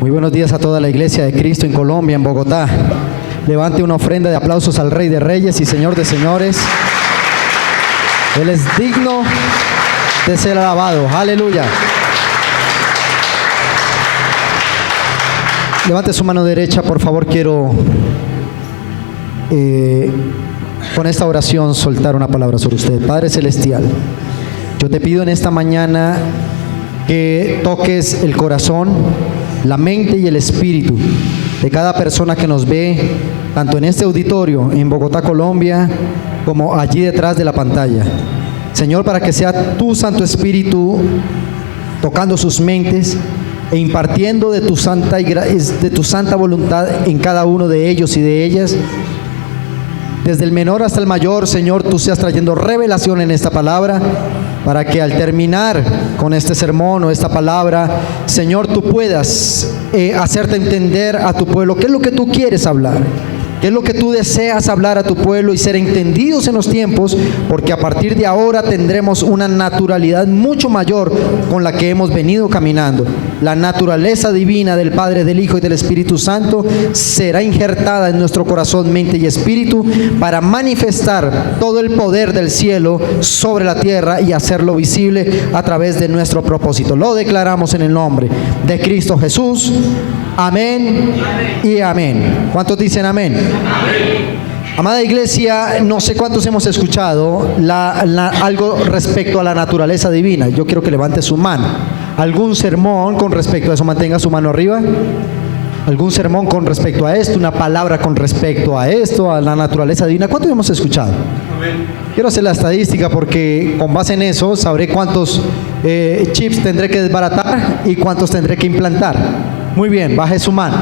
Muy buenos días a toda la Iglesia de Cristo en Colombia, en Bogotá. Levante una ofrenda de aplausos al Rey de Reyes y Señor de Señores. Él es digno de ser alabado. Aleluya. Levante su mano derecha, por favor. Quiero con esta oración soltar una palabra sobre usted. Padre Celestial, yo te pido en esta mañana que toques el corazón, la mente y el espíritu de cada persona que nos ve, tanto en este auditorio en Bogotá, Colombia, como allí detrás de la pantalla. Señor, para que sea tu Santo Espíritu tocando sus mentes e impartiendo de tu santa voluntad en cada uno de ellos y de ellas. Desde el menor hasta el mayor, Señor, tú seas trayendo revelación en esta palabra, para que al terminar con este sermón o esta palabra, Señor, tú puedas hacerte entender a tu pueblo qué es lo que tú quieres hablar, qué es lo que tú deseas hablar a tu pueblo y ser entendidos en los tiempos, porque a partir de ahora tendremos una naturalidad mucho mayor con la que hemos venido caminando. La naturaleza divina del Padre, del Hijo y del Espíritu Santo será injertada en nuestro corazón, mente y espíritu para manifestar todo el poder del cielo sobre la tierra y hacerlo visible a través de nuestro propósito. Lo declaramos en el nombre de Cristo Jesús. Amén y amén. ¿Cuántos dicen amén? Amén. Amada Iglesia, no sé cuántos hemos escuchado algo respecto a la naturaleza divina. Yo quiero que levante su mano. ¿Algún sermón con respecto a eso? Mantenga su mano arriba. ¿Algún sermón con respecto a esto? ¿Una palabra con respecto a esto, a la naturaleza divina? ¿Cuántos hemos escuchado? Amén. Quiero hacer la estadística porque con base en eso sabré cuántos chips tendré que desbaratar y cuántos tendré que implantar. Muy bien, baje su mano.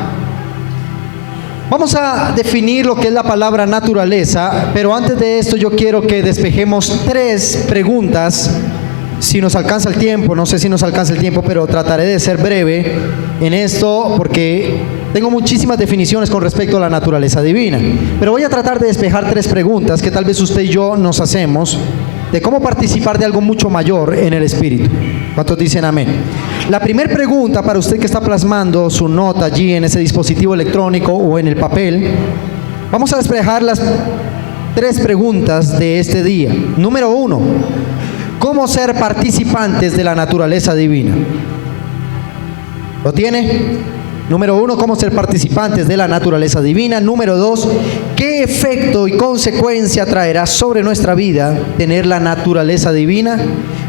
Vamos a definir lo que es la palabra naturaleza, pero antes de esto yo quiero que despejemos 3 preguntas. Si nos alcanza el tiempo, no sé si nos alcanza el tiempo, pero trataré de ser breve en esto porque tengo muchísimas definiciones con respecto a la naturaleza divina. Pero voy a tratar de despejar 3 preguntas que tal vez usted y yo nos hacemos de cómo participar de algo mucho mayor en el Espíritu. ¿Cuántos dicen amén? La primera pregunta para usted que está plasmando su nota allí en ese dispositivo electrónico o en el papel, vamos a despejar las 3 preguntas de este día. Número 1. ¿Cómo ser participantes de la naturaleza divina? ¿Lo tiene? Número 1, ¿cómo ser participantes de la naturaleza divina? Número 2, ¿qué efecto y consecuencia traerá sobre nuestra vida tener la naturaleza divina?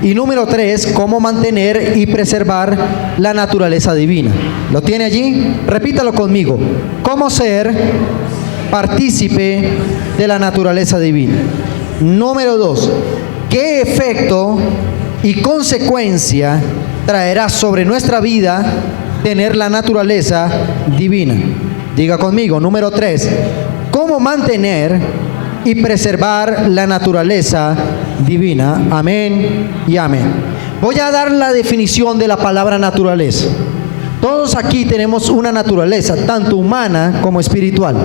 Y número 3, ¿cómo mantener y preservar la naturaleza divina? ¿Lo tiene allí? Repítalo conmigo. ¿Cómo ser partícipe de la naturaleza divina? Número 2, ¿qué efecto y consecuencia traerá sobre nuestra vida tener la naturaleza divina? Diga conmigo. Número 3, ¿cómo mantener y preservar la naturaleza divina? Amén y amén. Voy a dar la definición de la palabra naturaleza. Todos aquí tenemos una naturaleza, tanto humana como espiritual.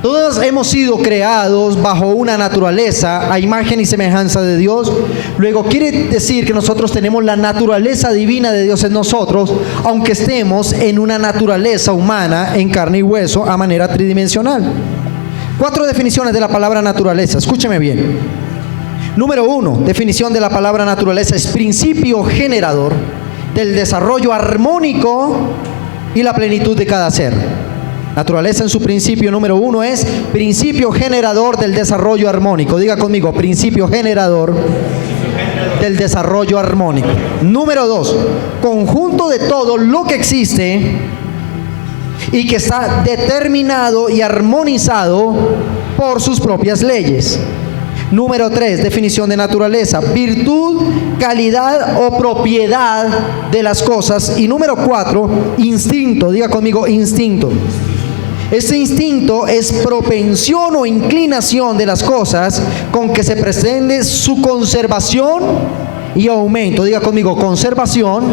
Todos hemos sido creados bajo una naturaleza a imagen y semejanza de Dios. Luego quiere decir que nosotros tenemos la naturaleza divina de Dios en nosotros, aunque estemos en una naturaleza humana en carne y hueso a manera tridimensional. 4 definiciones de la palabra naturaleza. Escúcheme bien. Número 1, definición de la palabra naturaleza es principio generador del desarrollo armónico y la plenitud de cada ser. Naturaleza en su principio número 1 es principio generador del desarrollo armónico. Diga conmigo, principio generador del desarrollo armónico. Número 2, conjunto de todo lo que existe y que está determinado y armonizado por sus propias leyes. Número 3, definición de naturaleza, virtud, calidad o propiedad de las cosas. Y número 4, instinto. Diga conmigo, instinto. Este instinto es propensión o inclinación de las cosas con que se pretende su conservación y aumento. Diga conmigo, conservación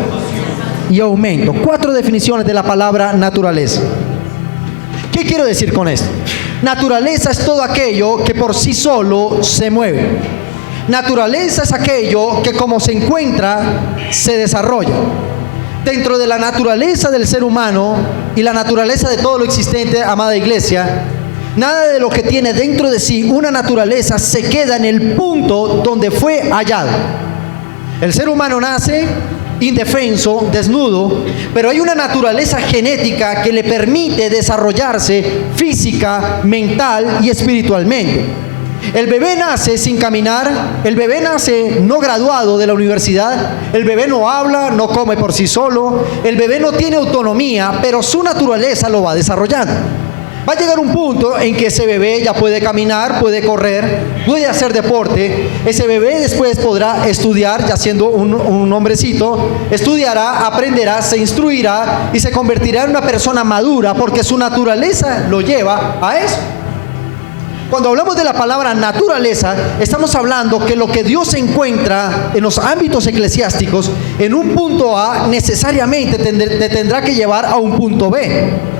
y aumento. 4 definiciones de la palabra naturaleza. ¿Qué quiero decir con esto? Naturaleza es todo aquello que por sí solo se mueve. Naturaleza es aquello que como se encuentra, se desarrolla. Dentro de la naturaleza del ser humano y la naturaleza de todo lo existente, amada iglesia, nada de lo que tiene dentro de sí una naturaleza se queda en el punto donde fue hallado. El ser humano nace indefenso, desnudo, pero hay una naturaleza genética que le permite desarrollarse física, mental y espiritualmente. El bebé nace sin caminar, el bebé nace no graduado de la universidad, el bebé no habla, no come por sí solo, el bebé no tiene autonomía, pero su naturaleza lo va desarrollando. Va a llegar un punto en que ese bebé ya puede caminar, puede correr, puede hacer deporte. Ese bebé después podrá estudiar, ya siendo un hombrecito, estudiará, aprenderá, se instruirá y se convertirá en una persona madura porque su naturaleza lo lleva a eso. Cuando hablamos de la palabra naturaleza, estamos hablando que lo que Dios encuentra en los ámbitos eclesiásticos, en un punto A, necesariamente te tendrá que llevar a un punto B.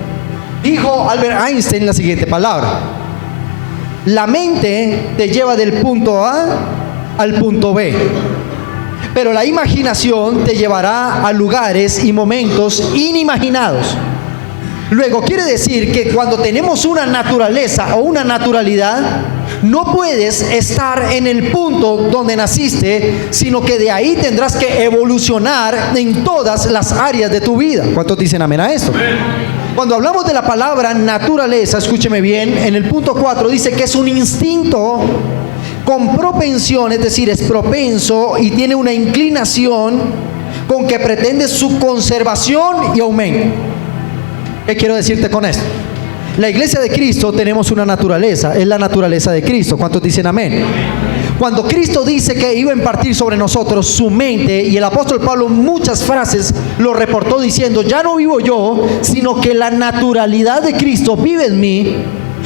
Dijo Albert Einstein la siguiente palabra: la mente te lleva del punto A al punto B, pero la imaginación te llevará a lugares y momentos inimaginados. Luego quiere decir que cuando tenemos una naturaleza o una naturalidad, no puedes estar en el punto donde naciste, sino que de ahí tendrás que evolucionar en todas las áreas de tu vida. ¿Cuántos dicen amén a esto? Cuando hablamos de la palabra naturaleza, escúcheme bien, en el punto 4 dice que es un instinto con propensión, es decir, es propenso y tiene una inclinación con que pretende su conservación y aumento. ¿Qué quiero decirte con esto? La iglesia de Cristo tenemos una naturaleza, es la naturaleza de Cristo. ¿Cuántos dicen amén? Cuando Cristo dice que iba a impartir sobre nosotros su mente, y el apóstol Pablo muchas frases lo reportó diciendo: ya no vivo yo, sino que la naturalidad de Cristo vive en mí.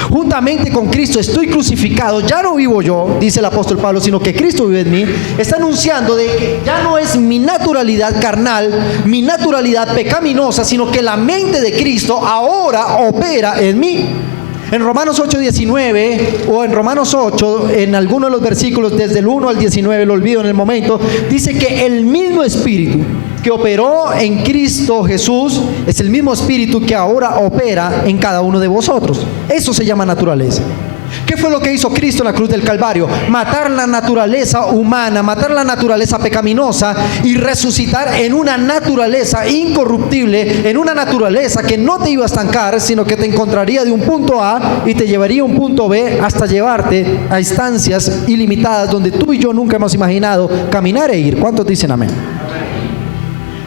Juntamente con Cristo estoy crucificado, ya no vivo yo, dice el apóstol Pablo, sino que Cristo vive en mí. Está anunciando de que ya no es mi naturalidad carnal, mi naturalidad pecaminosa, sino que la mente de Cristo ahora opera en mí. En Romanos 8:19 o en Romanos 8, en algunos de los versículos desde el 1 al 19, lo olvido en el momento, dice que el mismo Espíritu que operó en Cristo Jesús es el mismo Espíritu que ahora opera en cada uno de vosotros. Eso se llama naturaleza. ¿Qué fue lo que hizo Cristo en la cruz del Calvario? Matar la naturaleza humana, matar la naturaleza pecaminosa y resucitar en una naturaleza incorruptible, en una naturaleza que no te iba a estancar, sino que te encontraría de un punto A y te llevaría a un punto B hasta llevarte a instancias ilimitadas donde tú y yo nunca hemos imaginado caminar e ir. ¿Cuántos dicen amén?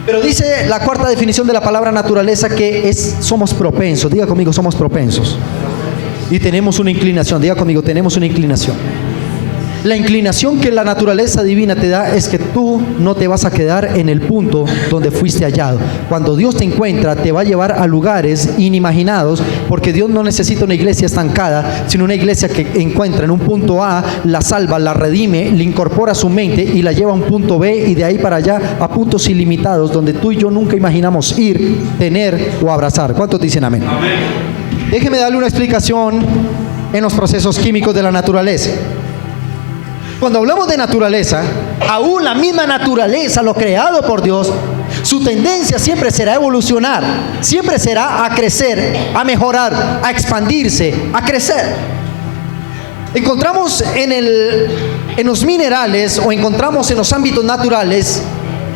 Pero dice la cuarta definición de la palabra naturaleza que somos propensos. Diga conmigo, somos propensos. Y tenemos una inclinación. Diga conmigo, tenemos una inclinación. La inclinación que la naturaleza divina te da es que tú no te vas a quedar en el punto donde fuiste hallado. Cuando Dios te encuentra, te va a llevar a lugares inimaginados, porque Dios no necesita una iglesia estancada, sino una iglesia que encuentra en un punto A, la salva, la redime, le incorpora a su mente y la lleva a un punto B, y de ahí para allá a puntos ilimitados donde tú y yo nunca imaginamos ir, tener o abrazar. ¿Cuántos dicen amén? Amén. Déjeme darle una explicación en los procesos químicos de la naturaleza. Cuando hablamos de naturaleza, aún la misma naturaleza, lo creado por Dios, su tendencia siempre será a evolucionar, siempre será a crecer, a mejorar, a expandirse, a crecer. Encontramos en los minerales, o encontramos en los ámbitos naturales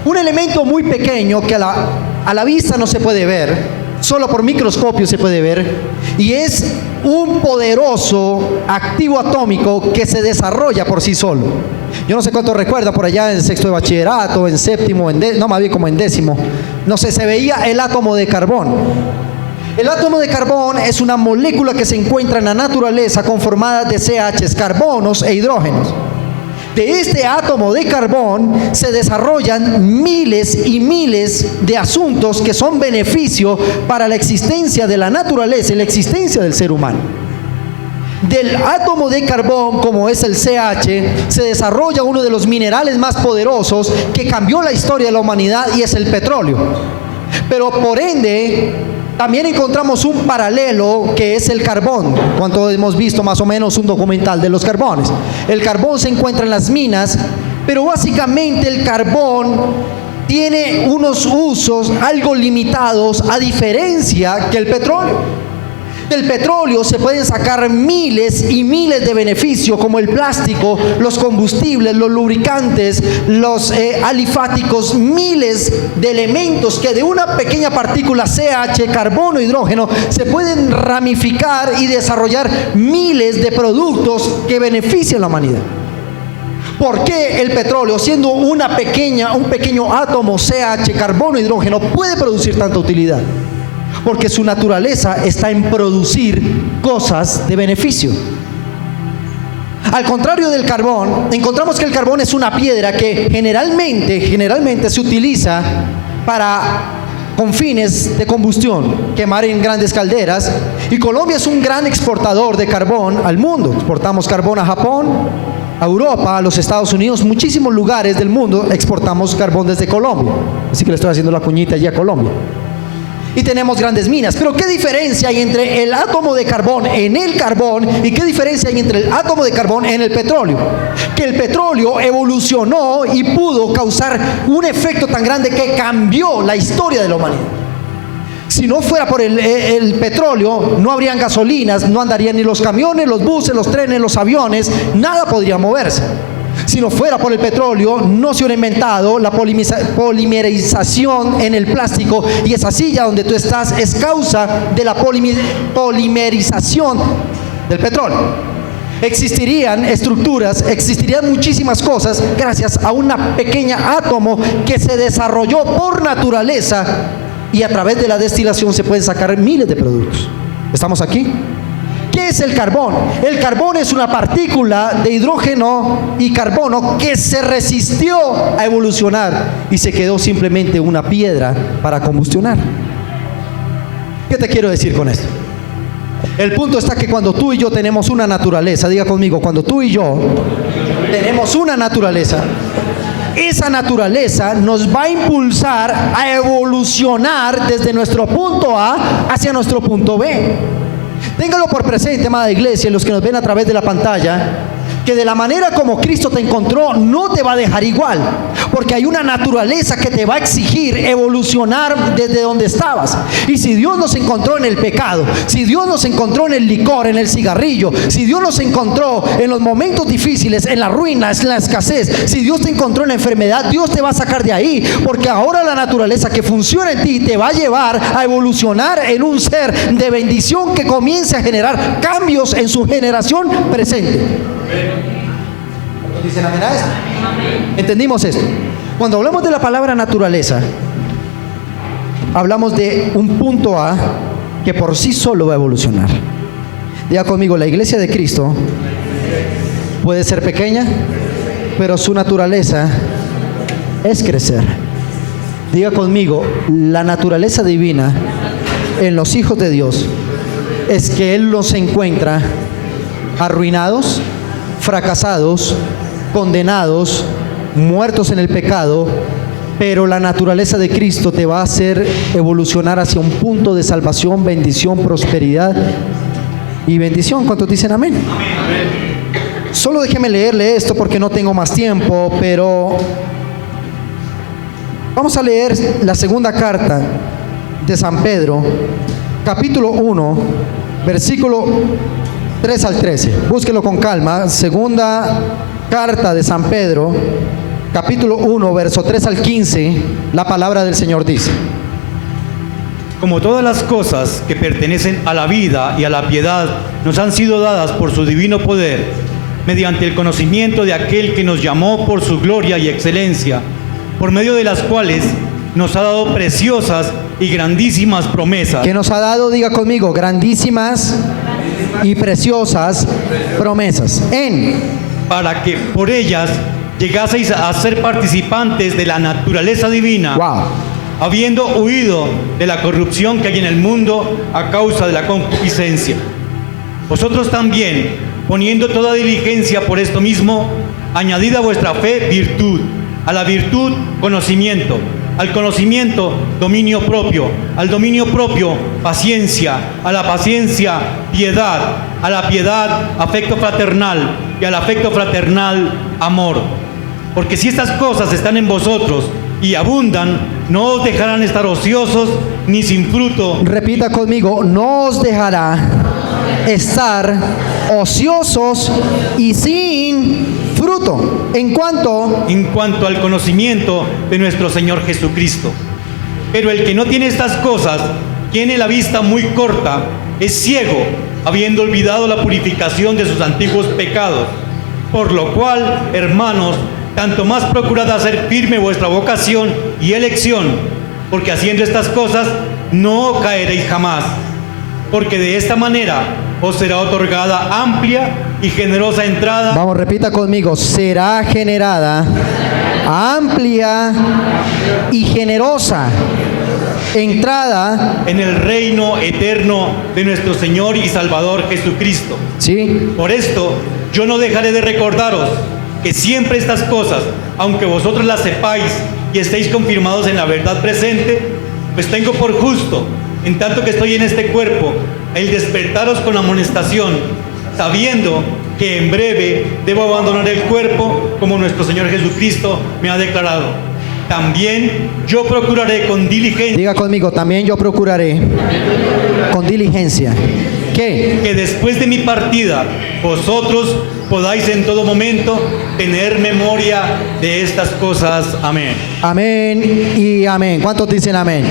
un elemento muy pequeño que a la vista no se puede ver, solo por microscopio se puede ver, y es un poderoso activo atómico que se desarrolla por sí solo. Yo no sé cuánto recuerda por allá en sexto de bachillerato, en séptimo, no, más bien como en décimo, no sé, se veía el átomo de carbón. El átomo de carbón es una molécula que se encuentra en la naturaleza conformada de CHs, carbonos e hidrógenos. De este átomo de carbón se desarrollan miles y miles de asuntos que son beneficio para la existencia de la naturaleza y la existencia del ser humano. Del átomo de carbón, como es el CH, se desarrolla uno de los minerales más poderosos que cambió la historia de la humanidad, y es el petróleo. Pero por ende, también encontramos un paralelo que es el carbón. ¿Cuánto hemos visto más o menos un documental de los carbones? El carbón se encuentra en las minas, pero básicamente el carbón tiene unos usos algo limitados a diferencia que el petróleo. Del petróleo se pueden sacar miles y miles de beneficios, como el plástico, los combustibles, los lubricantes, los alifáticos, miles de elementos que de una pequeña partícula CH, carbono, hidrógeno, se pueden ramificar y desarrollar miles de productos que benefician a la humanidad. ¿Por qué el petróleo, siendo un pequeño átomo CH, carbono, hidrógeno, puede producir tanta utilidad? Porque su naturaleza está en producir cosas de beneficio. Al contrario del carbón, encontramos que el carbón es una piedra que generalmente se utiliza con fines de combustión, quemar en grandes calderas. Y Colombia es un gran exportador de carbón al mundo. Exportamos carbón a Japón, a Europa, a los Estados Unidos, muchísimos lugares del mundo exportamos carbón desde Colombia. Así que le estoy haciendo la cuñita allí a Colombia. Y tenemos grandes minas. Pero ¿qué diferencia hay entre el átomo de carbón en el carbón y qué diferencia hay entre el átomo de carbón en el petróleo? Que el petróleo evolucionó y pudo causar un efecto tan grande que cambió la historia de la humanidad. Si no fuera por el petróleo, no habrían gasolinas, no andarían ni los camiones, los buses, los trenes, los aviones, nada podría moverse. Si no fuera por el petróleo, no se hubiera inventado la polimerización en el plástico, y esa silla donde tú estás es causa de la polimerización del petróleo. Existirían estructuras, existirían muchísimas cosas gracias a una pequeña átomo que se desarrolló por naturaleza, y a través de la destilación se pueden sacar miles de productos. ¿Estamos aquí? ¿Qué es el carbón? El carbón es una partícula de hidrógeno y carbono que se resistió a evolucionar y se quedó simplemente una piedra para combustionar. ¿Qué te quiero decir con esto? El punto está que cuando tú y yo tenemos una naturaleza, diga conmigo, cuando tú y yo tenemos una naturaleza, esa naturaleza nos va a impulsar a evolucionar desde nuestro punto A hacia nuestro punto B. Téngalo por presente, amada iglesia, y los que nos ven a través de la pantalla, que de la manera como Cristo te encontró no te va a dejar igual, porque hay una naturaleza que te va a exigir evolucionar desde donde estabas. Y si Dios nos encontró en el pecado, si Dios nos encontró en el licor, en el cigarrillo, si Dios nos encontró en los momentos difíciles, en la ruina, en la escasez, si Dios te encontró en la enfermedad, Dios te va a sacar de ahí, porque ahora la naturaleza que funciona en ti te va a llevar a evolucionar en un ser de bendición que comience a generar cambios en su generación presente. ¿Dicen amén a esto? ¿Entendimos esto? Cuando hablamos de la palabra naturaleza, hablamos de un punto A que por sí solo va a evolucionar. Diga conmigo, la iglesia de Cristo puede ser pequeña, pero su naturaleza es crecer. Diga conmigo, la naturaleza divina en los hijos de Dios es que Él los encuentra arruinados, fracasados, condenados, muertos en el pecado, pero la naturaleza de Cristo te va a hacer evolucionar hacia un punto de salvación, bendición, prosperidad y bendición. ¿Cuántos dicen amén? Amén. Solo déjeme leerle esto porque no tengo más tiempo, pero vamos a leer la segunda carta de San Pedro, capítulo 1, versículo 3 al 13. Búsquelo con calma. Segunda carta de San Pedro, capítulo 1, verso 3 al 15. La palabra del Señor dice: Como todas las cosas que pertenecen a la vida y a la piedad nos han sido dadas por su divino poder, mediante el conocimiento de aquel que nos llamó por su gloria y excelencia, por medio de las cuales nos ha dado preciosas y grandísimas promesas. Que nos ha dado, diga conmigo, grandísimas y preciosas promesas. Para que por ellas llegaseis a ser participantes de la naturaleza divina. Wow. Habiendo huido de la corrupción que hay en el mundo a causa de la concupiscencia. Vosotros también, poniendo toda diligencia por esto mismo, añadid a vuestra fe virtud, a la virtud conocimiento, al conocimiento dominio propio, al dominio propio paciencia, a la paciencia piedad, a la piedad afecto fraternal y al afecto fraternal amor. Porque si estas cosas están en vosotros y abundan, no os dejarán estar ociosos ni sin fruto. Repita conmigo, no os dejará estar ociosos y sin fruto. ¿En cuanto? En cuanto al conocimiento de nuestro Señor Jesucristo. Pero el que no tiene estas cosas tiene la vista muy corta, es ciego, habiendo olvidado la purificación de sus antiguos pecados. Por lo cual, hermanos, tanto más procurad hacer firme vuestra vocación y elección, porque haciendo estas cosas no caeréis jamás, porque de esta manera os será otorgada amplia y generosa entrada. Vamos, repita conmigo, será generada amplia y generosa entrada en el reino eterno de nuestro Señor y Salvador Jesucristo. ¿Sí? Por esto, yo no dejaré de recordaros que siempre estas cosas, aunque vosotros las sepáis y estéis confirmados en la verdad presente, pues tengo por justo, en tanto que estoy en este cuerpo, el despertaros con amonestación, sabiendo que en breve debo abandonar el cuerpo, como nuestro Señor Jesucristo me ha declarado. También yo procuraré con diligencia. Diga conmigo, también yo procuraré con diligencia. ¿Qué? Que después de mi partida, vosotros podáis en todo momento tener memoria de estas cosas. Amén. Amén y amén. ¿Cuántos dicen amén?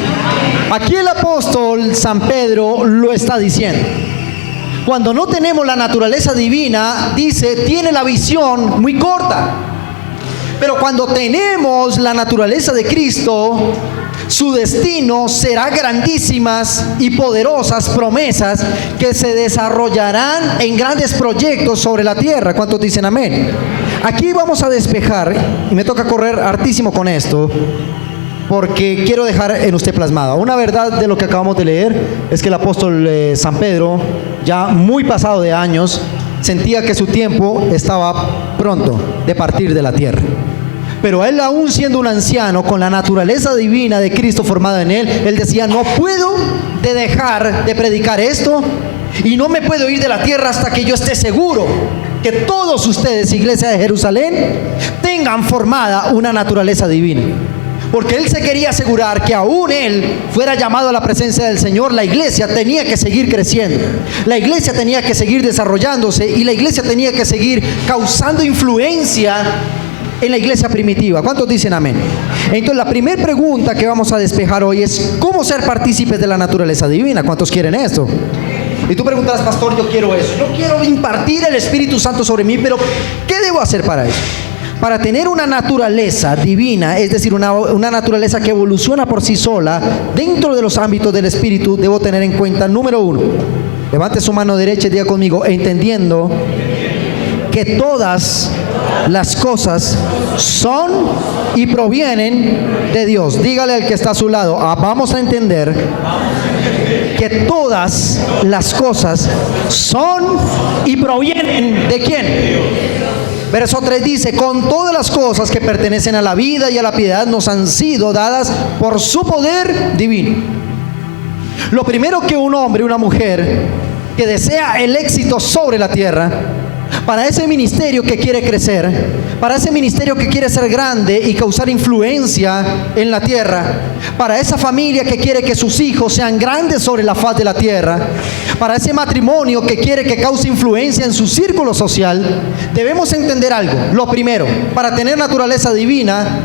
Aquí el apóstol San Pedro lo está diciendo. Cuando no tenemos la naturaleza divina, dice, tiene la visión muy corta. Pero cuando tenemos la naturaleza de Cristo, su destino será grandísimas y poderosas promesas que se desarrollarán en grandes proyectos sobre la tierra. ¿Cuántos dicen amén? Aquí vamos a despejar, y me toca correr hartísimo con esto, porque quiero dejar en usted plasmada una verdad de lo que acabamos de leer. Es que el apóstol San Pedro, ya muy pasado de años, sentía que su tiempo estaba pronto de partir de la tierra. Pero él, aún siendo un anciano, con la naturaleza divina de Cristo formada en él decía, no puedo dejar de predicar esto, y no me puedo ir de la tierra hasta que yo esté seguro que todos ustedes, iglesia de Jerusalén, tengan formada una naturaleza divina. Porque él se quería asegurar que aún él fuera llamado a la presencia del Señor, la iglesia tenía que seguir creciendo, la iglesia tenía que seguir desarrollándose, y la iglesia tenía que seguir causando influencia en la iglesia primitiva. ¿Cuántos dicen amén? Entonces la primera pregunta que vamos a despejar hoy es ¿cómo ser partícipes de la naturaleza divina? ¿Cuántos quieren esto? Y tú preguntarás, pastor, yo quiero eso, yo quiero impartir el Espíritu Santo sobre mí, pero ¿qué debo hacer para eso? Para tener una naturaleza divina, es decir, una naturaleza que evoluciona por sí sola dentro de los ámbitos del Espíritu, debo tener en cuenta, número uno, levante su mano derecha y diga conmigo, entendiendo que todas las cosas son y provienen de Dios. Dígale al que está a su lado, vamos a entender que todas las cosas son y provienen ¿de quién? Verso 3 dice, con todas las cosas que pertenecen a la vida y a la piedad nos han sido dadas por su poder divino. Lo primero que un hombre, una mujer que desea el éxito sobre la tierra, para ese ministerio que quiere crecer, para ese ministerio que quiere ser grande y causar influencia en la tierra, para esa familia que quiere que sus hijos sean grandes sobre la faz de la tierra, para ese matrimonio que quiere que cause influencia en su círculo social, debemos entender algo. Lo primero, para tener naturaleza divina,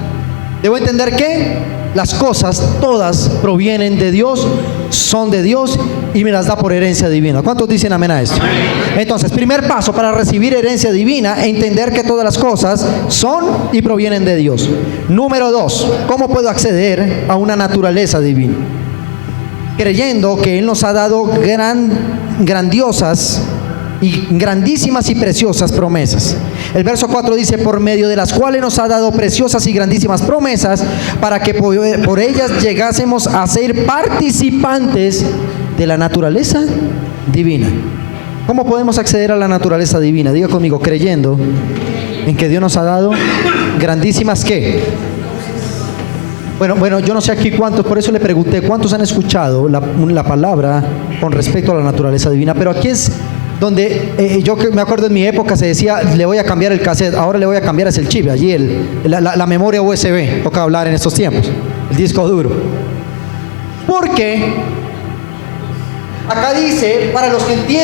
debo entender que las cosas todas provienen de Dios, son de Dios y me las da por herencia divina. ¿Cuántos dicen amén a esto? Entonces, primer paso para recibir herencia divina, entender que todas las cosas son y provienen de Dios. Número 2, ¿cómo puedo acceder a una naturaleza divina? Creyendo que Él nos ha dado grandiosas y grandísimas y preciosas promesas. El verso 4 dice, por medio de las cuales nos ha dado preciosas y grandísimas promesas, para que por ellas llegásemos a ser participantes de la naturaleza divina. ¿Cómo podemos acceder a la naturaleza divina? Diga conmigo, creyendo en que Dios nos ha dado grandísimas ¿qué? Bueno, yo no sé aquí cuántos, por eso le pregunté, ¿cuántos han escuchado la palabra con respecto a la naturaleza divina? Pero aquí es donde yo que me acuerdo en mi época se decía, le voy a cambiar el cassette, ahora le voy a cambiar es el chip, allí la memoria USB, toca hablar en estos tiempos, el disco duro. Porque acá dice, para los que entienden,